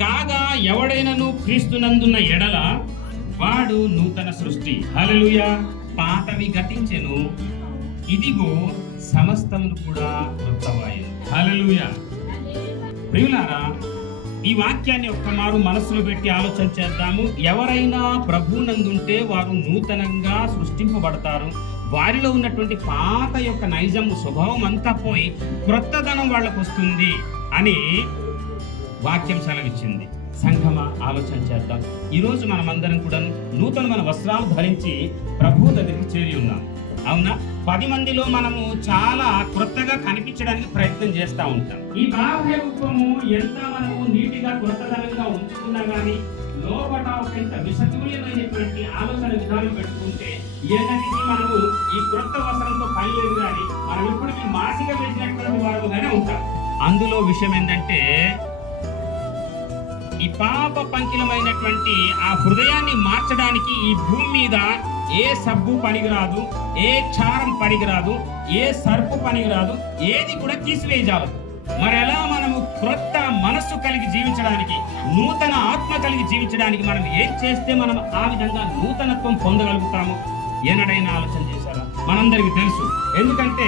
కాగా ఎవడైనను క్రీస్తునందున్న ఎడల వాడు నూతన సృష్టి. హలలుయ పాతవి గతించెను. ఇదిగో సమస్తమును కూడా కొత్తవాయను హలలుయ ప్రియులారా ఈ వాక్యాన్ని ఒక్కమారు మనసులో పెట్టి ఆలోచన చేద్దాము. ఎవరైనా ప్రభునందుంటే వారు నూతనంగా సృష్టింపబడతారు. వారిలో ఉన్నటువంటి పాత యొక్క నైజం స్వభావం అంతా పోయి క్రొత్తదనం వాళ్ళకు వస్తుంది అని వాక్యం సెలవిచ్చింది. సంఘమ ఆలోచన చేద్దాం. ఈరోజు మనమందరం కూడా నూతనమైన వస్త్రాలు ధరించి ప్రభు దగ్గరికి చేరి ఉన్నాం. అవునా? పది మందిలో మనము చాలా క్రొత్తగా కనిపించడానికి ప్రయత్నం చేస్తూ ఉంటాం. ఈ బాహ్య రూపము ఎంత మనము నీటిగా క్రొత్తదనంగా ఉంచుకున్నా గానీ లోపల ఒకంత విషతుల్యమైనటువంటి ఆలోచన విధానం పెట్టుకుంటే ఏదైతే మనము ఈ క్రొత్త వస్త్రంతో పని లేదు కానీ మనం ఇప్పటికీ మాసిక వేసినటువంటి వారుగానే ఉంటాం. అందులో విషయం ఏంటంటే ఈ పాప పంకిలమైనటువంటి ఆ హృదయాన్ని మార్చడానికి ఈ భూమి మీద ఏ సబ్బు పనికిరాదు ఏ క్షారం పనికిరాదు ఏ సర్పు పనికిరాదు ఏది కూడా తీసివేయజాలదు. మరి ఎలా మనము క్రొత్త మనస్సు కలిగి జీవించడానికి నూతన ఆత్మ కలిగి జీవించడానికి మనం ఏం చేస్తే మనం ఆ విధంగా నూతనత్వం పొందగలుగుతాము? ఎన్నడైనా ఆలోచన చేశారా? మనందరికీ తెలుసు. ఎందుకంటే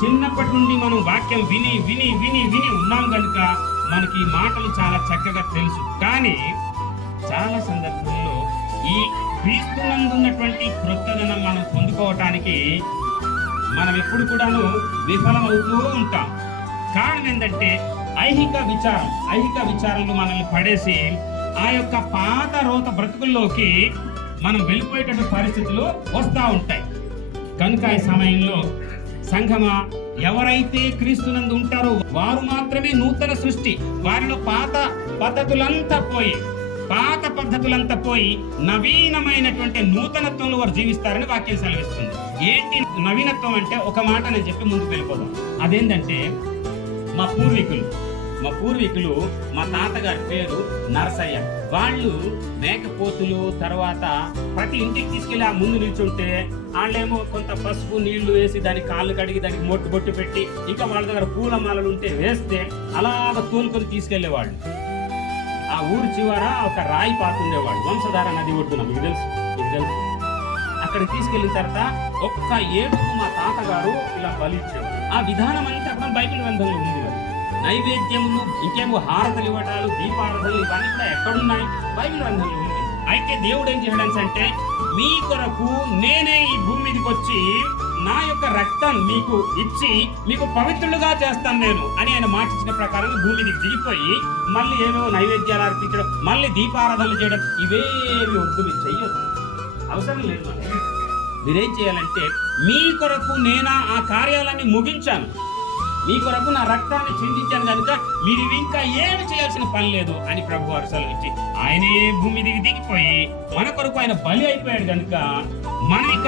చిన్నప్పటి నుండి మనం వాక్యం విని విని విని విని ఉన్నాం కనుక మనకి ఈ మాటలు చాలా చక్కగా తెలుసు. కానీ చాలా సందర్భంలో ఈ క్రీస్తునందున్నటువంటి క్రొత్తదనం మనం పొందుకోవటానికి మనం ఎప్పుడు కూడాను విఫలమవుతూ ఉంటాం. కారణం ఏంటంటే ఐహిక విచారం ఐహిక విచారాలు మనల్ని పడేసి ఆ యొక్క పాత రోత బ్రతుకుల్లోకి మనం వెళ్ళిపోయేటటువంటి పరిస్థితులు వస్తూ ఉంటాయి. కనుక ఈ సమయంలో సంఘమా ఎవరైతే క్రీస్తునందు ఉంటారో వారు మాత్రమే నూతన సృష్టి. వారిలో పాత పద్ధతులంతా పోయి పాత పద్ధతులంతా పోయి నవీనమైనటువంటి నూతనత్వంలో వారు జీవిస్తారని వాక్యం సెలవిస్తుంది. ఏంటి నవీనత్వం అంటే ఒక మాట నేను చెప్పి ముందుకు వెళ్ళిపోదాం. అదేంటంటే మా పూర్వీకులు మా పూర్వీకులు మా తాతగారి పేరు నరసయ్య. వాళ్ళు మేకపోతులు తర్వాత ప్రతి ఇంటికి తీసుకెళ్ళి ఆ ముందు నిల్చుంటే వాళ్ళేమో కొంత పసుపు నీళ్ళు వేసి దానికి కాళ్ళు కడిగి దానికి మొట్టు బొట్టు పెట్టి ఇంకా వాళ్ళ దగ్గర పూల మాలలు ఉంటే వేస్తే అలాగ తోలుకొని తీసుకెళ్ళేవాళ్ళు ఆ ఊరు చివర ఒక రాయి పాతుండేవాడు వంశధార నది ఒడ్డున. మీకు తెలుసు? మీకు తెలుసు? అక్కడ తీసుకెళ్ళిన తర్వాత ఒక్క ఏడుకు మా తాతగారు ఇలా బలిచ్చేవారు ఆ విధానం అంతా కూడా బైబిల్ గ్రంథంలో ఉంది. నైవేద్యములు ఇంకేమో హారతలు ఇవ్వటాలు దీపారతలు ఇవన్నీ కూడా ఎక్కడున్నాయి? బైబిల్ గ్రంథంలో ఉంది. అయితే దేవుడు ఏం చేయడానికి అంటే మీ కొరకు నేనే ఈ భూమి మీదకి వచ్చి నా యొక్క రక్తం మీకు ఇచ్చి మీకు పవిత్రులుగా చేస్తాను నేను అని ఆయన మాటించిన ప్రకారం భూమి మీదకి దిగిపోయి మళ్ళీ ఏమో నైవేద్యాలు అర్పించడం మళ్ళీ దీపారాధనలు చేయడం ఇవేవి వద్దు మీరు చెయ్యొద్దు. అవసరం లేదు మీరేం చేయాలంటే మీ కొరకు నేను ఆ కార్యాలన్నీ ముగించాను. నీ కొరకు నా రక్తాన్ని చెందించాను కనుక మీరు ఇంకా ఏమి చేయాల్సిన పని లేదు అని ప్రభు వారు సెలవిచ్చి ఆయనే భూమి దిగి దిగిపోయి మన కొరకు ఆయన బలి అయిపోయాడు కనుక మనం ఇక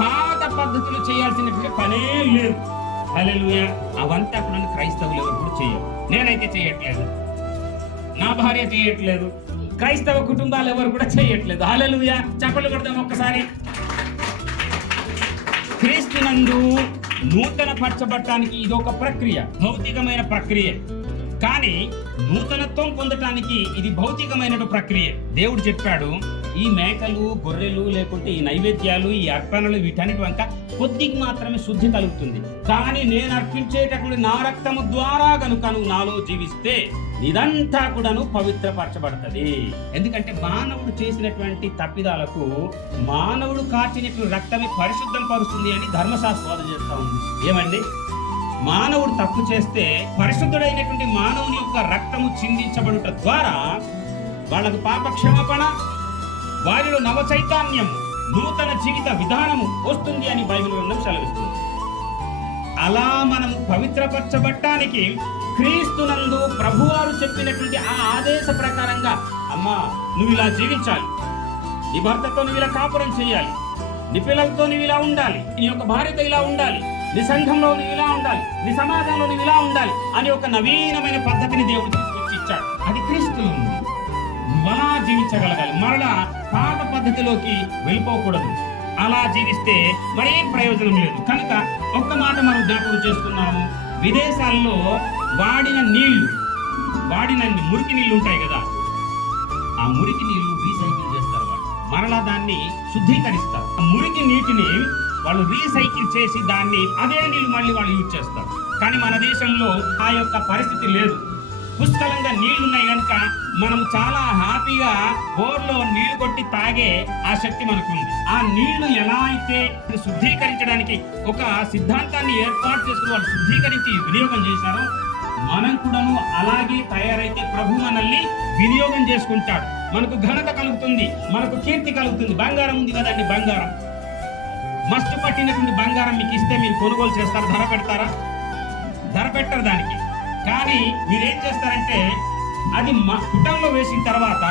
పాత పద్ధతులు చేయాల్సినటువంటి పనే లేదు. హల్లెలూయ. అవంతా కూడా క్రైస్తవులు ఎవరు చేయరు. నేనైతే చేయట్లేదు. నా భార్య చేయట్లేదు. క్రైస్తవ కుటుంబాలు ఎవరు కూడా చేయట్లేదు. హల్లెలూయ. చప్పట్లు కొడదాం ఒక్కసారి. క్రీస్తునందు నూతన పరచబడటానికి ఇది ఒక ప్రక్రియ భౌతికమైన ప్రక్రియ. కానీ నూతనత్వం పొందటానికి ఇది భౌతికమైన ప్రక్రియ. దేవుడు చెప్పాడు ఈ మేకలు గొర్రెలు లేకుంటే ఈ నైవేద్యాలు ఈ అర్పణలు వీటన్నిటి వంక కొద్దికి మాత్రమే శుద్ధి కలుగుతుంది. కానీ నేను అర్పించేటటువంటి నా రక్తము ద్వారా కనుక నువ్వు నాలో జీవిస్తే ఇదంతా కూడాను పవిత్రపరచబడుతుంది. ఎందుకంటే మానవుడు చేసినటువంటి తప్పిదాలకు మానవుడు కార్చినటువంటి రక్తమే పరిశుద్ధం పరుస్తుంది అని ధర్మశాస్త్రం వాదన చేస్తా ఉంది. ఏమండి? మానవుడు తప్పు చేస్తే పరిశుద్ధుడైనటువంటి మానవుని యొక్క రక్తము చిందించబడుట ద్వారా వాళ్ళకు పాప క్షమాపణ వారిలో నవ చైతన్యం నూతన జీవిత విధానము వస్తుంది అని బైబిల్ గ్రంథం సెలవిస్తుంది. అలా మనం పవిత్రపరచబట్టానికి క్రీస్తునందు ప్రభువారు చెప్పినటువంటి ఆ ఆదేశ ప్రకారంగా అమ్మా నువ్వు ఇలా జీవించాలి. నీ భర్తతో నువ్వు ఇలా కాపురం చేయాలి. నీ పిల్లలతో నువ్వు ఇలా ఉండాలి. నీ యొక్క భార్యతో ఇలా ఉండాలి. నీ సంఘంలో నువ్వు ఇలా ఉండాలి. నీ సమాజంలో నువ్వు ఇలా ఉండాలి అని ఒక నవీనమైన పద్ధతిని దేవుడు తీసుకొచ్చి ఇచ్చాడు. అది క్రీస్తులో ఉంది. అలా జీవించగలగాలి. మరలా పాత పద్ధతిలోకి వెళ్ళిపోకూడదు. అలా జీవిస్తే మరేం ప్రయోజనం లేదు. కనుక ఒక్క మాట మనం జ్ఞాపకం చేసుకున్నాము విదేశాల్లో వాడిన నీళ్ళు వాడిన మురికి నీళ్ళు ఉంటాయి కదా ఆ మురికి నీళ్ళు రీసైకిల్ చేస్తారు వాళ్ళు. మరలా దాన్ని శుద్ధీకరిస్తారు. ఆ మురికి నీటిని వాళ్ళు రీసైకిల్ చేసి దాన్ని అదే నీళ్ళు మళ్ళీ వాళ్ళు యూజ్ చేస్తారు. కానీ మన దేశంలో ఆ యొక్క పరిస్థితి లేదు. పుష్కలంగా నీళ్ళు ఉన్నాయి కనుక మనం చాలా హ్యాపీగా బోర్లో నీళ్ళు కొట్టి తాగే ఆ శక్తి మనకుంది. ఆ నీళ్ళు ఎలా అయితే శుద్ధీకరించడానికి ఒక సిద్ధాంతాన్ని ఏర్పాటు చేసుకుని వాళ్ళు శుద్ధీకరించి వినియోగం చేశారో మనం కూడాను అలాగే తయారైతే ప్రభు మనల్ని వినియోగం చేసుకుంటాడు. మనకు ఘనత కలుగుతుంది మనకు కీర్తి కలుగుతుంది. బంగారం ఉంది కదండి బంగారం. మస్తు పట్టినటువంటి బంగారం మీకు ఇస్తే మీరు కొనుగోలు చేస్తారు? ధర పెడతారా? ధర పెట్టరు దానికి. కానీ మీరేం చేస్తారంటే అది మా పుటంలో వేసిన తర్వాత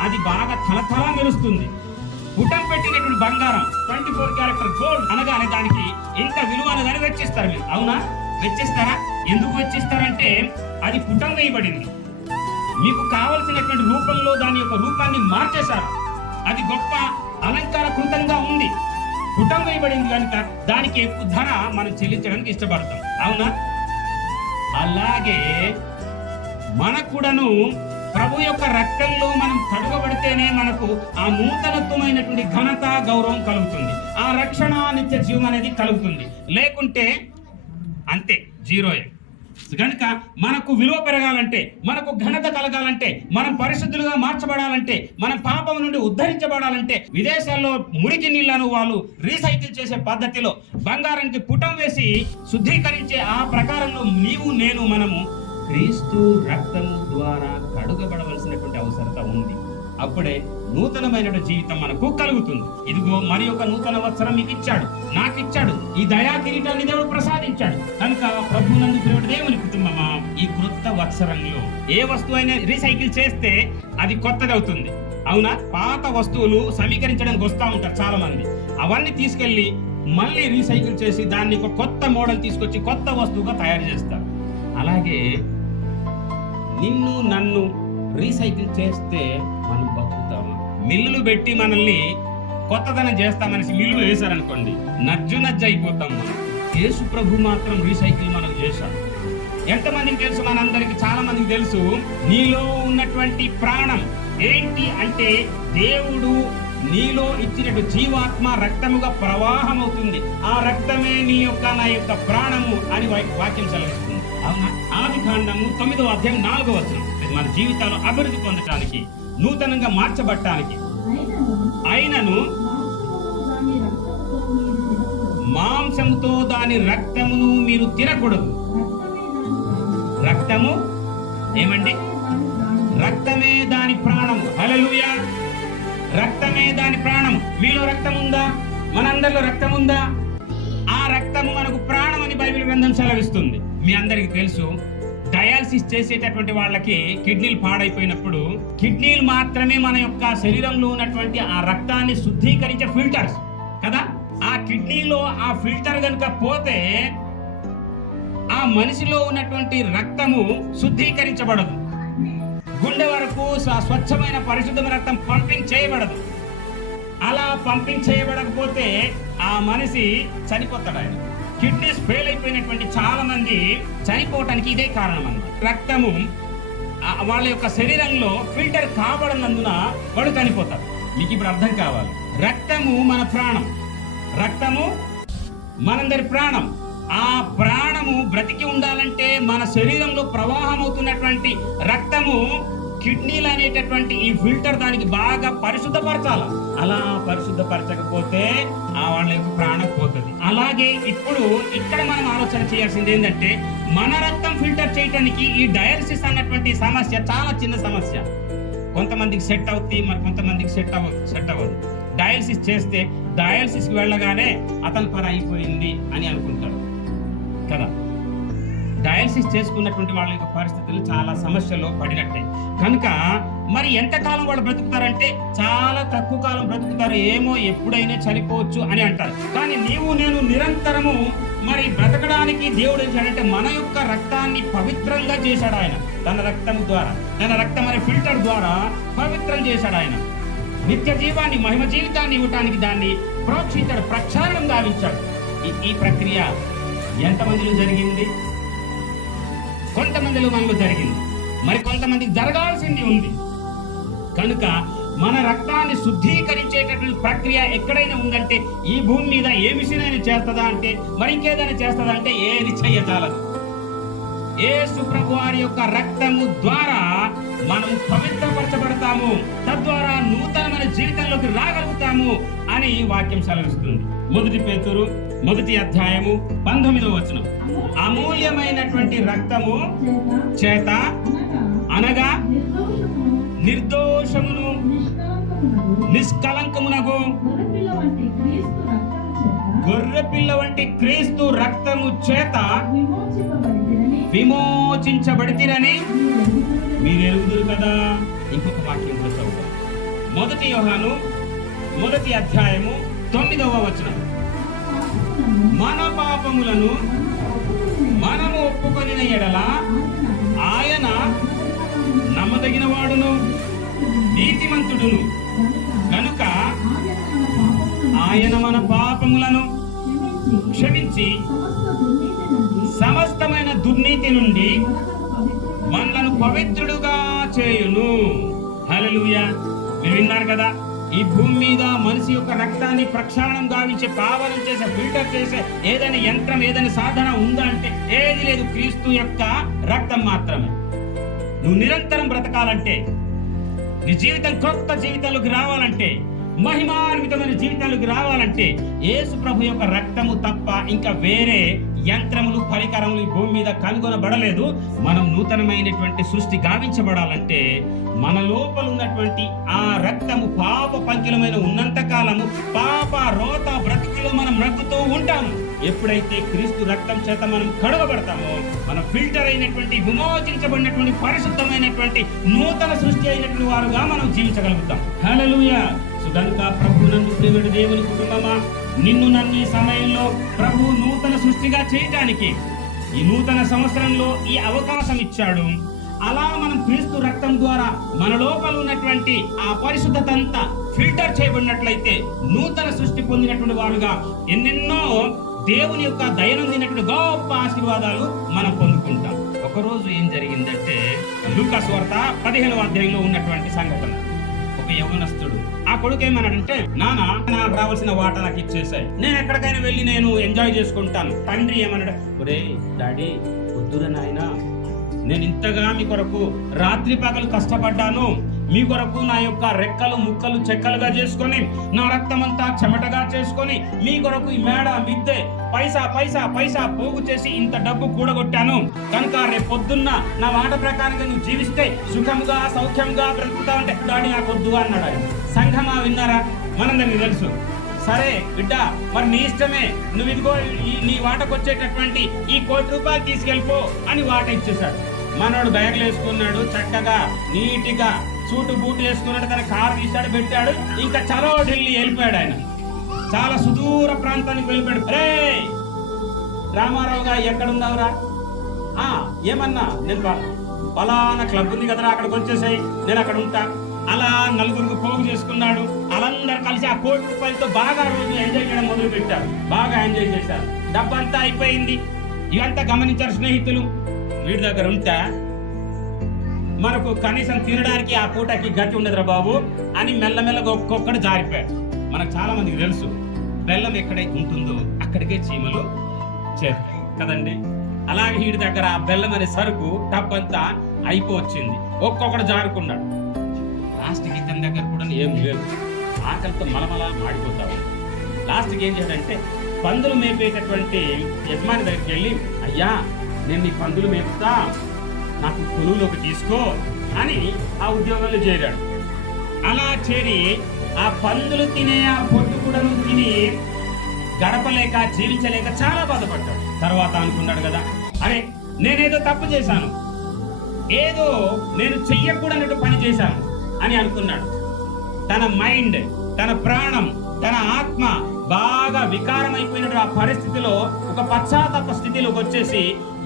అది బాగా తలతలా మెరుస్తుంది. పుటం పెట్టినటువంటి బంగారం ట్వంటీ ఫోర్ క్యారెక్టర్ గోల్డ్ అనగానే దానికి ఇంత విలువ అనగానే వెచ్చిస్తారు మీరు. అవునా? వెచ్చిస్తారా? ఎందుకు వెచ్చిస్తారంటే అది పుటం వేయబడింది. మీకు కావలసినటువంటి రూపంలో దాని యొక్క రూపాన్ని మార్చేశారు. అది గొప్ప అలంకారకృతంగా ఉంది. పుటం వేయబడింది కనుక దానికి ఎక్కువ ధర మనం చెల్లించడానికి ఇష్టపడతాం. అవునా? అలాగే మనకు కూడాను ప్రభు యొక్క రక్తంలో మనం కడుగబడితేనే మనకు ఆ నూతనత్వమైనటువంటి ఘనత గౌరవం కలుగుతుంది. ఆ రక్షణ నిత్య జీవం అనేది కలుగుతుంది. లేకుంటే అంతే జీరోయే. కనుక మనకు విలువ పెరగాలంటే మనకు ఘనత కలగాలంటే మనం పరిశుద్ధులుగా మార్చబడాలంటే మనం పాపం నుండి ఉద్ధరించబడాలంటే విదేశాల్లో మురికి నీళ్ళను వాళ్ళు రీసైకిల్ చేసే పద్ధతిలో బంగారానికి పుటం వేసి శుద్ధీకరించే ఆ ప్రకారంలో నీవు నేను మనము క్రీస్తు రక్తము ద్వారా కడుగబడవలసినటువంటి అవసరత ఉంది. అప్పుడే నూతనమైన జీవితం మనకు కలుగుతుంది. ఇదిగో మరి ఒక నూతన వత్సరం మీకు ఇచ్చాడు. నాకు ఇచ్చాడు ఈ దయా కిరీటాన్ని దేవుడు ప్రసాదించాడు. కనుక ప్రభునందు దేవుడు దేవుని కుటుంబమా ఈ క్రొత్త వత్సరంలో ఏ వస్తువు అయినా రీసైకిల్ చేస్తే అది కొత్తది అవుతుంది అవునా? పాత వస్తువులు సమీకరించడానికి వస్తూ ఉంటారు చాలా మంది అవన్నీ తీసుకెళ్ళి మళ్ళీ రీసైకిల్ చేసి దాన్ని ఒక కొత్త మోడల్ తీసుకొచ్చి కొత్త వస్తువుగా తయారు చేస్తారు. అలాగే నిన్ను నన్ను రీసైకిల్ చేస్తే మనం మిల్లులు పెట్టి మనల్ని కొత్తదనం చేస్తామనేసి మిల్లులు వేశారనుకోండి నజ్జు నజ్జు అయిపోతాం మనం. యేసు ప్రభు మాత్రం రీసైకిల్ మనకు చేశాడు. ఎంతమందికి తెలుసు? మనందరికి చాలా మందికి తెలుసు నీలో ఉన్నటువంటి ప్రాణం ఏంటి అంటే దేవుడు నీలో ఇచ్చినట్టు జీవాత్మ రక్తముగా ప్రవాహం అవుతుంది ఆ రక్తమే నీ యొక్క నా యొక్క ప్రాణము అని వాక్యం సెలవిస్తుంది. అవునా? ఆది కాండము తొమ్మిదవ అధ్యాయం నాలుగో వచనం. మన జీవితాలు అభివృద్ధి పొందటానికి నూతనంగా మార్చబట్టానికి అయినను మాంసంతో దాని రక్తమును మీరు తినకూడదు. రక్తము ఏమండి? రక్తమే దాని ప్రాణం. హలలుయా రక్తమే దాని ప్రాణం. మీలో రక్తం ఉందా మనందరిలో రక్తం ఉందా ఆ రక్తము మనకు ప్రాణం అని బైబిల్ గ్రంథం సెలవిస్తుంది. మీ అందరికి తెలుసు డయాలసిస్ చేసేటటువంటి వాళ్ళకి కిడ్నీలు పాడైపోయినప్పుడు కిడ్నీలు మాత్రమే మన యొక్క శరీరంలో ఉన్నటువంటి ఆ రక్తాన్ని శుద్ధీకరించే ఫిల్టర్స్ కదా? ఆ కిడ్నీలో ఆ ఫిల్టర్ కనుక పోతే ఆ మనిషిలో ఉన్నటువంటి రక్తము శుద్ధీకరించబడదు. గుండె వరకు స్వచ్ఛమైన పరిశుద్ధమైన రక్తం పంపింగ్ చేయబడదు. అలా పంపింగ్ చేయబడకపోతే ఆ మనిషి చనిపోతాడు ఆయన. కిడ్నీస్ ఫెయిల్ అయిపోయినటువంటి చాలా మంది చనిపోవటానికి ఇదే కారణం అన్నమాట రక్తము వాళ్ళ యొక్క శరీరంలో ఫిల్టర్ కాబడనందున వాళ్ళు చనిపోతారు. మీకు ఇప్పుడు అర్థం కావాలి. రక్తము మన ప్రాణం. రక్తము మనందరి ప్రాణం. ఆ ప్రాణము బ్రతికి ఉండాలంటే మన శరీరంలో ప్రవాహం అవుతున్నటువంటి రక్తము కిడ్నీలు అనేటటువంటి ఈ ఫిల్టర్ దానికి బాగా పరిశుద్ధపరచాలి. అలా పరిశుద్ధపరచకపోతే ఆ వాళ్ళ యొక్క ప్రాణం పోతుంది. అలాగే ఇప్పుడు ఇక్కడ మనం ఆలోచన చేయాల్సింది ఏంటంటే మన రక్తం ఫిల్టర్ చేయడానికి ఈ డయాలసిస్ అన్నటువంటి సమస్య చాలా చిన్న సమస్య. కొంతమందికి సెట్ అవుతుంది మరి కొంతమందికి సెట్ అవ్వదు సెట్ అవ్వదు. డయాలసిస్ చేస్తే డయాలసిస్కి వెళ్ళగానే అతని పని అయిపోయింది అని అనుకుంటాడు కదా? డయాలసిస్ చేసుకున్నటువంటి వాళ్ళ యొక్క పరిస్థితులు చాలా సమస్యలో పడినట్టే. కనుక మరి ఎంతకాలం వాళ్ళు బ్రతుకుతారంటే చాలా తక్కువ కాలం బ్రతుకుతారు ఏమో ఎప్పుడైనా చనిపోవచ్చు అని అంటారు. కానీ నీవు నేను నిరంతరము మరి బ్రతకడానికి దేవుడు ఏంటంటే మన యొక్క రక్తాన్ని పవిత్రంగా చేశాడు ఆయన. తన రక్తం ద్వారా తన రక్తం అనే ఫిల్టర్ ద్వారా పవిత్రం చేశాడు ఆయన. నిత్య జీవాన్ని మహిమ జీవితాన్ని ఇవ్వటానికి దాన్ని ప్రోక్షించాడు ప్రక్షాళనం గావించాడు. ఈ- ఈ ప్రక్రియ ఎంతమందిలో జరిగింది? కొంతమందిలో మనలో జరిగింది. మరి కొంతమందికి జరగాల్సింది ఉంది. కనుక మన రక్తాన్ని శుద్ధీకరించేటటువంటి ప్రక్రియ ఎక్కడైనా ఉందంటే ఈ భూమి మీద ఏ మిషన్ అయినా చేస్తుందా అంటే మరి ఇంకేదైనా చేస్తుందా అంటే ఏది చెయ్యజాలదు. యేసు ప్రభు వారి యొక్క రక్తము ద్వారా మనం పవిత్రపరచబడతాము. తద్వారా నూతనమైన జీవితంలోకి రాగలుగుతాము అని వాక్యం సెలవిస్తుంది. మొదటి పేతురు మొదటి అధ్యాయము పంతొమ్మిదవ వచనం. అమూల్యమైనటువంటి రక్తము చేత అనగా నిర్దోషమును నిష్కలంకమునగు గొర్రెపిల్ల వంటి క్రీస్తు రక్తము చేత విమోచించబడితిరని మీరు ఎరుగుదురు కదా? ఇంకొక వాక్యం కూడా చదువుతాం మొదటి యోహాను మొదటి అధ్యాయము తొమ్మిదవ వచనం. మన పాపములను మనము ఒప్పుకొనిన ఎడల ఆయన నమ్మదగిన వాడును నీతిమంతుడును. కనుక ఆయన మన పాపములను క్షమించి సమస్తమైన దుర్నీతి నుండి మనలను పవిత్రుడుగా చేయును. హలలుయ మీరు విన్నారు కదా? ఈ భూమి మీద మనిషి యొక్క రక్తాన్ని ప్రక్షాళనం గావించే పావనం చేసే ఫిల్టర్ చేసే ఏదైనా యంత్రం ఏదైనా సాధన ఉందా అంటే ఏది లేదు. క్రీస్తు యొక్క రక్తం మాత్రమే. నువ్వు నిరంతరం బ్రతకాలంటే నీ జీవితం కొత్త జీవితంలోకి రావాలంటే మహిమాన్వితమైన జీవితంలోకి రావాలంటే యేసు ప్రభు యొక్క రక్తము తప్ప ఇంకా వేరే యంత్రములు పరికరములు ఈ భూమి మీద కనుగొనబడలేదు. మనం నూతనమైనటువంటి సృష్టి గావించబడాలంటే మన లోపల ఉన్నటువంటి ఆ రక్తము పాప పంకిలమైన ఉన్నంత కాలము పాప రోత బ్రతికిలో మనం రగ్గుతూ ఉంటాము. ఎప్పుడైతే క్రీస్తు రక్తం చేత మనం కడగబడతామో మన ఫిల్టర్ అయినటువంటి విమోచించబడినటువంటి పరిశుద్ధమైనటువంటి నూతన సృష్టి అయినటువంటి వారుగా మనం జీవించగలుగుతాం. హల్లెలూయా. సుగంక ప్రభు నందు ప్రియమైన దేవుని కుటుంబమా నిన్ను నన్ను ఈ సమయంలో ప్రభు నూతన సృష్టిగా చేయటానికి ఈ నూతన సంవత్సరంలో ఈ అవకాశం ఇచ్చాడు. అలా మనం క్రీస్తు రక్తం ద్వారా మన లోపల ఉన్నటువంటి ఆ పరిశుద్ధత అంతా ఫిల్టర్ చేయబడినట్లయితే నూతన సృష్టి పొందినటువంటి వారుగా ఎన్నెన్నో దేవుని యొక్క దయనందినటువంటి గొప్ప ఆశీర్వాదాలు మనం పొందుకుంటాం. ఒకరోజు ఏం జరిగిందంటే లూకాస్ వార్త పదిహేనవ అధ్యాయంలో ఉన్నటువంటి సంఘటన. ఒక యవనస్తుడు ఆ కొడుకు ఏమన్నాడంటే నానా నాకు రావాల్సిన వాటా నాకు ఇచ్చేసాయి. నేను ఎక్కడికైనా వెళ్ళి నేను ఎంజాయ్ చేసుకుంటాను. తండ్రి ఏమన్నాడు ఒరే డాడీ వద్దురా నాయన. నేను ఇంతగా మీ కొరకు రాత్రి పగలు కష్టపడ్డాను. మీ కొరకు నా యొక్క రెక్కలు ముక్కలు చెక్కలుగా చేసుకొని నా రక్తం అంతా చెమటగా చేసుకొని మీ కొరకు ఈ మేడ మిద్దె పైసా పైసా పైసా పోగు చేసి ఇంత డబ్బు కూడగొట్టాను. కనుక రేపు పొద్దున్న నా మాట ప్రకారంగా నువ్వు జీవిస్తే సుఖంగా సౌఖ్యంగా బ్రతుకుతా ఉంటే దాడి నాకు వద్దు అన్నాడు ఆయన. సంఘమా విన్నారా? మనందరికీ తెలుసు. సరే బిడ్డ మరి నీ ఇష్టమే. నువ్వు ఇదిగో ఈ నీ వాటకు వచ్చేటటువంటి ఈ కోటి రూపాయలు తీసుకెళ్ళిపో అని వాట ఇచ్చేశాడు. మనోడు బ్యాగులు వేసుకున్నాడు చక్కగా నీట్గా సూటు బూటు వేసుకున్నాడు తన కారు తీశాడు పెట్టాడు. ఇంకా చలో ఢిల్లీ వెళ్ళిపోయాడు ఆయన. చాలా సుదూర ప్రాంతానికి వెళ్ళిపోయాడు. రే రామారావుగా ఎక్కడున్నావురా? ఆ ఏమన్నా? నేను బలానా క్లబ్ ఉంది కదరా అక్కడికి వచ్చేసాయి. నేను అక్కడ ఉంటా. అలా నలుగురికి పోగు చేసుకున్నాడు. వాళ్ళందరూ కలిసి ఆ కోటి రూపాయలతో బాగా రోజు ఎంజాయ్ చేయడం మొదలు పెట్టారు బాగా ఎంజాయ్ చేశారు. డబ్బంతా అయిపోయింది. ఇవంతా గమనించారు స్నేహితులు? వీడి దగ్గర ఉంటే? మనకు కనీసం తినడానికి ఆ పూటకి గతి ఉండదురా బాబు అని మెల్లమెల్లగా ఒక్కొక్కడు జారిపోయాడు. మనకు చాలా మందికి తెలుసు బెల్లం ఎక్కడైతే ఉంటుందో అక్కడికే చీమలు చేరుతాయి. కదండి? అలాగే వీడి దగ్గర ఆ బెల్లం అనే సరుకు టబ్బంతా అయిపోవచ్చింది. ఒక్కొక్కడు జారుకున్నాడు. లాస్ట్కి ఇతని దగ్గర కూడా ఏం లేదు. ఆకలితో మలమల మాడిపోతావు లాస్ట్కి ఏం చేయాలంటే పందులు మేపేటటువంటి యజమాని దగ్గరికి వెళ్ళి అయ్యా నేను నీ పందులు మేపుతా. నాకు కొలువులోకి తీసుకో అని ఆ ఉద్యోగంలో చేరాడు. అలా చేరి ఆ పందులు తినే ఆ పొట్టు కూడా తిని గడపలేక జీవించలేక చాలా బాధపడ్డాడు. తర్వాత అనుకున్నాడు కదా అరే నేనేదో తప్పు చేశాను. ఏదో నేను చెయ్యకూడనట్టు పని చేశాను అని అనుకున్నాడు. తన మైండ్ తన ప్రాణం తన ఆత్మ బాగా వికారమైపోయినట్టు ఆ పరిస్థితిలో ఒక పశ్చాత్తాప స్థితిలోకి వచ్చేసి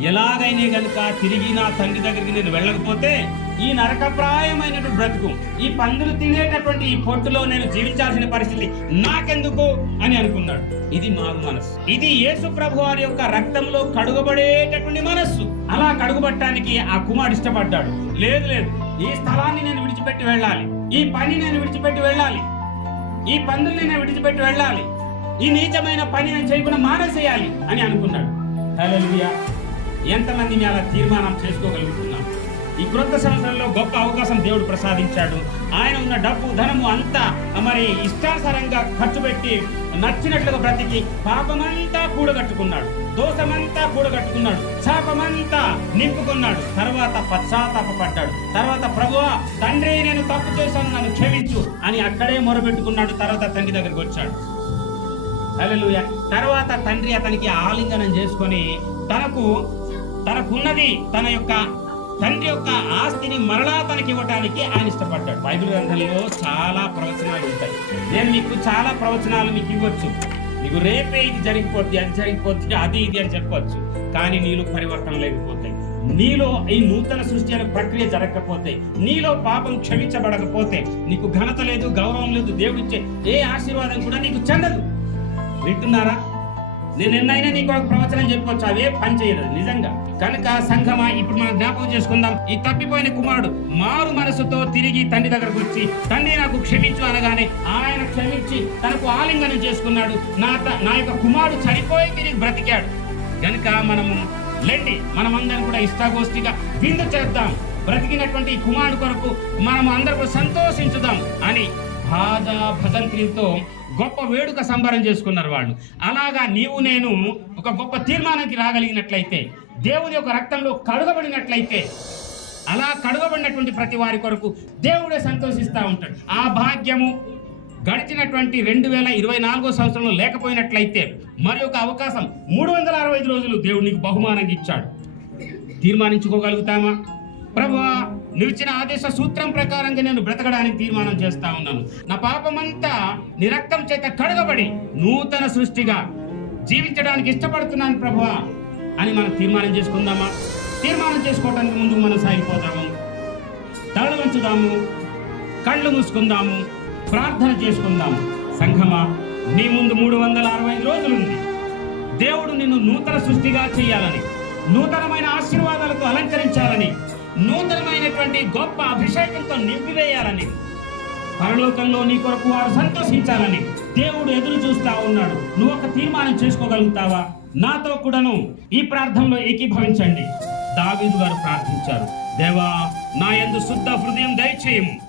ఎలాగైనా కనుక తిరిగి నా తండ్రి దగ్గరికి నేను వెళ్ళకపోతే ఈ నరకప్రాయమైనటువంటి బ్రతుకు ఈ పందులు తినేటటువంటి ఈ పొట్టులో నేను జీవించాల్సిన పరిస్థితి నాకెందుకు అని అనుకున్నాడు. ఇది మారు మనస్సు. ఇది యేసు ప్రభు వారి యొక్క రక్తంలో కడుగబడేటటువంటి మనస్సు. అలా కడుగుబట్టడానికి ఆ కుమారుడు ఇష్టపడ్డాడు. లేదు లేదు. ఈ స్థలాన్ని నేను విడిచిపెట్టి వెళ్ళాలి. ఈ పని నేను విడిచిపెట్టి వెళ్ళాలి. ఈ పందుల్ని నేను విడిచిపెట్టి వెళ్ళాలి. ఈ నీచమైన పని నేను చేయకుండా మానేసేయాలి అని అనుకున్నాడు. హలో ఎంతమంది మీ అలా తీర్మానం చేసుకోగలుగుతున్నాం? ఈ క్రొత్త సంవత్సరంలో గొప్ప అవకాశం దేవుడు ప్రసాదించాడు. ఆయన ఉన్న డబ్బు ధనము అంతా మరి ఇష్టానుసారంగా ఖర్చు పెట్టి నచ్చినట్లుగా బ్రతికి పాపమంతా కూడగట్టుకున్నాడు. దోషమంతా కూడగట్టుకున్నాడు. శాపమంతా నింపుకున్నాడు. తర్వాత పశ్చాత్తాపడ్డాడు తర్వాత ప్రభువా తండ్రి నేను తప్పు చేశాను నన్ను క్షమించు అని అక్కడే మొరబెట్టుకున్నాడు తర్వాత తండ్రి దగ్గరికి వచ్చాడు. హల్లెలూయా. తర్వాత తండ్రి అతనికి ఆలింగనం చేసుకొని తనకు తనకున్నది తన యొక్క తండ్రి యొక్క ఆస్తిని మరలా తనకి ఇవ్వడానికి ఆయన ఇష్టపడ్డాడు. బైబిల్ గ్రంథంలో చాలా ప్రవచనాలు ఉంటాయి. నేను మీకు చాలా ప్రవచనాలు మీకు ఇవ్వచ్చు. మీకు రేపే ఇది జరిగిపోద్ది అది జరిగిపోద్ది అది ఇది అని చెప్పవచ్చు కానీ నీలో పరివర్తన లేకపోతే నీలో ఈ నూతన సృష్టి అనే ప్రక్రియ జరగకపోతే నీలో పాపం క్షమించబడకపోతే నీకు ఘనత లేదు గౌరవం లేదు దేవుడిచ్చే ఏ ఆశీర్వాదం కూడా నీకు చెందదు. వింటున్నారా? నేను ఎన్నైనా నీకు ఒక ప్రవచనం చెప్పుకోవచ్చు. అవే పనిచేయదు నిజంగా. కనుక సంఘమా ఇప్పుడు మనం జ్ఞాపకం చేసుకుందాం. ఈ తప్పిపోయిన కుమారుడు మారు మనసుతో తిరిగి తండ్రి దగ్గరకు వచ్చి తండ్రి నాకు క్షమించు అనగానే ఆయన క్షమించి తనకు ఆలింగనం చేసుకున్నాడు. నా త- నా యొక్క కుమారుడు చనిపోయి తిరిగి బ్రతికాడు. కనుక మనము లేండి మనమందరం కూడా ఇష్టాగోష్ఠిగా విందు చేద్దాం. బ్రతికినటువంటి కుమారుడు కొరకు మనం అందరూ సంతోషించుదాం అని భాజా భజంత్రితో గొప్ప వేడుక సంబరం చేసుకున్నారు వాళ్ళు. అలాగా నీవు నేను ఒక గొప్ప తీర్మానానికి రాగలిగినట్లయితే దేవుని యొక్క రక్తంలో కడుగబడినట్లయితే అలా కడుగబడినటువంటి ప్రతి వారి కొరకు దేవుడే సంతోషిస్తూ ఉంటాడు. ఆ భాగ్యము గడిచినటువంటి రెండు వేల ఇరవై నాలుగో సంవత్సరంలో లేకపోయినట్లయితే మరి ఒక అవకాశం మూడు వందల అరవై ఐదు రోజులు దేవుడు నీకు బహుమానంగా ఇచ్చాడు. తీర్మానించుకోగలుగుతామా? ప్రభా నిలిచిన ఆదేశ సూత్రం ప్రకారంగా నేను బ్రతకడానికి తీర్మానం చేస్తా ఉన్నాను. నా పాపమంతా నిరక్తం చేత కడగబడి నూతన సృష్టిగా జీవించడానికి ఇష్టపడుతున్నాను ప్రభువా అని మనం తీర్మానం చేసుకుందామా? తీర్మానం చేసుకోవడానికి ముందు మనం సాగిపోదాము తలలు వంచుదాము. కళ్ళు మూసుకుందాము. ప్రార్థన చేసుకుందాము. సంఘమా నీ ముందు మూడు వందల అరవై ఐదు రోజులుంది. దేవుడు నిన్ను నూతన సృష్టిగా చేయాలని నూతనమైన ఆశీర్వాదాలతో అలంకరించాలని నూతనమైనటువంటి గొప్ప అభిషేకంతో నింపివేయాలని పరలోకంలో నీ కొరకు వారు సంతోషించాలని దేవుడు ఎదురు చూస్తా ఉన్నాడు. నువ్వు ఒక తీర్మానం చేసుకోగలుగుతావా? నాతో కూడాను ఈ ప్రార్థనలో ఏకీభవించండి. దావీదు గారు ప్రార్థించారు. దేవా నా యందు శుద్ధ హృదయం దయచేయము.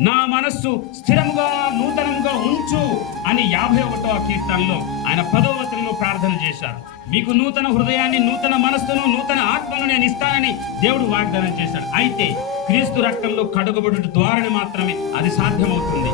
నా మనస్సు స్థిరముగా నూతనముగా ఉంచు అని యాభై ఒకటవ కీర్తనలో ఆయన పదవ వచనంలో ప్రార్థన చేశారు. మీకు నూతన హృదయాన్ని నూతన మనస్సును నూతన ఆత్మను నేను ఇస్తానని దేవుడు వాగ్దానం చేశాడు. అయితే క్రీస్తు రక్తంలో కడుగబడు ద్వారానే మాత్రమే అది సాధ్యమవుతుంది.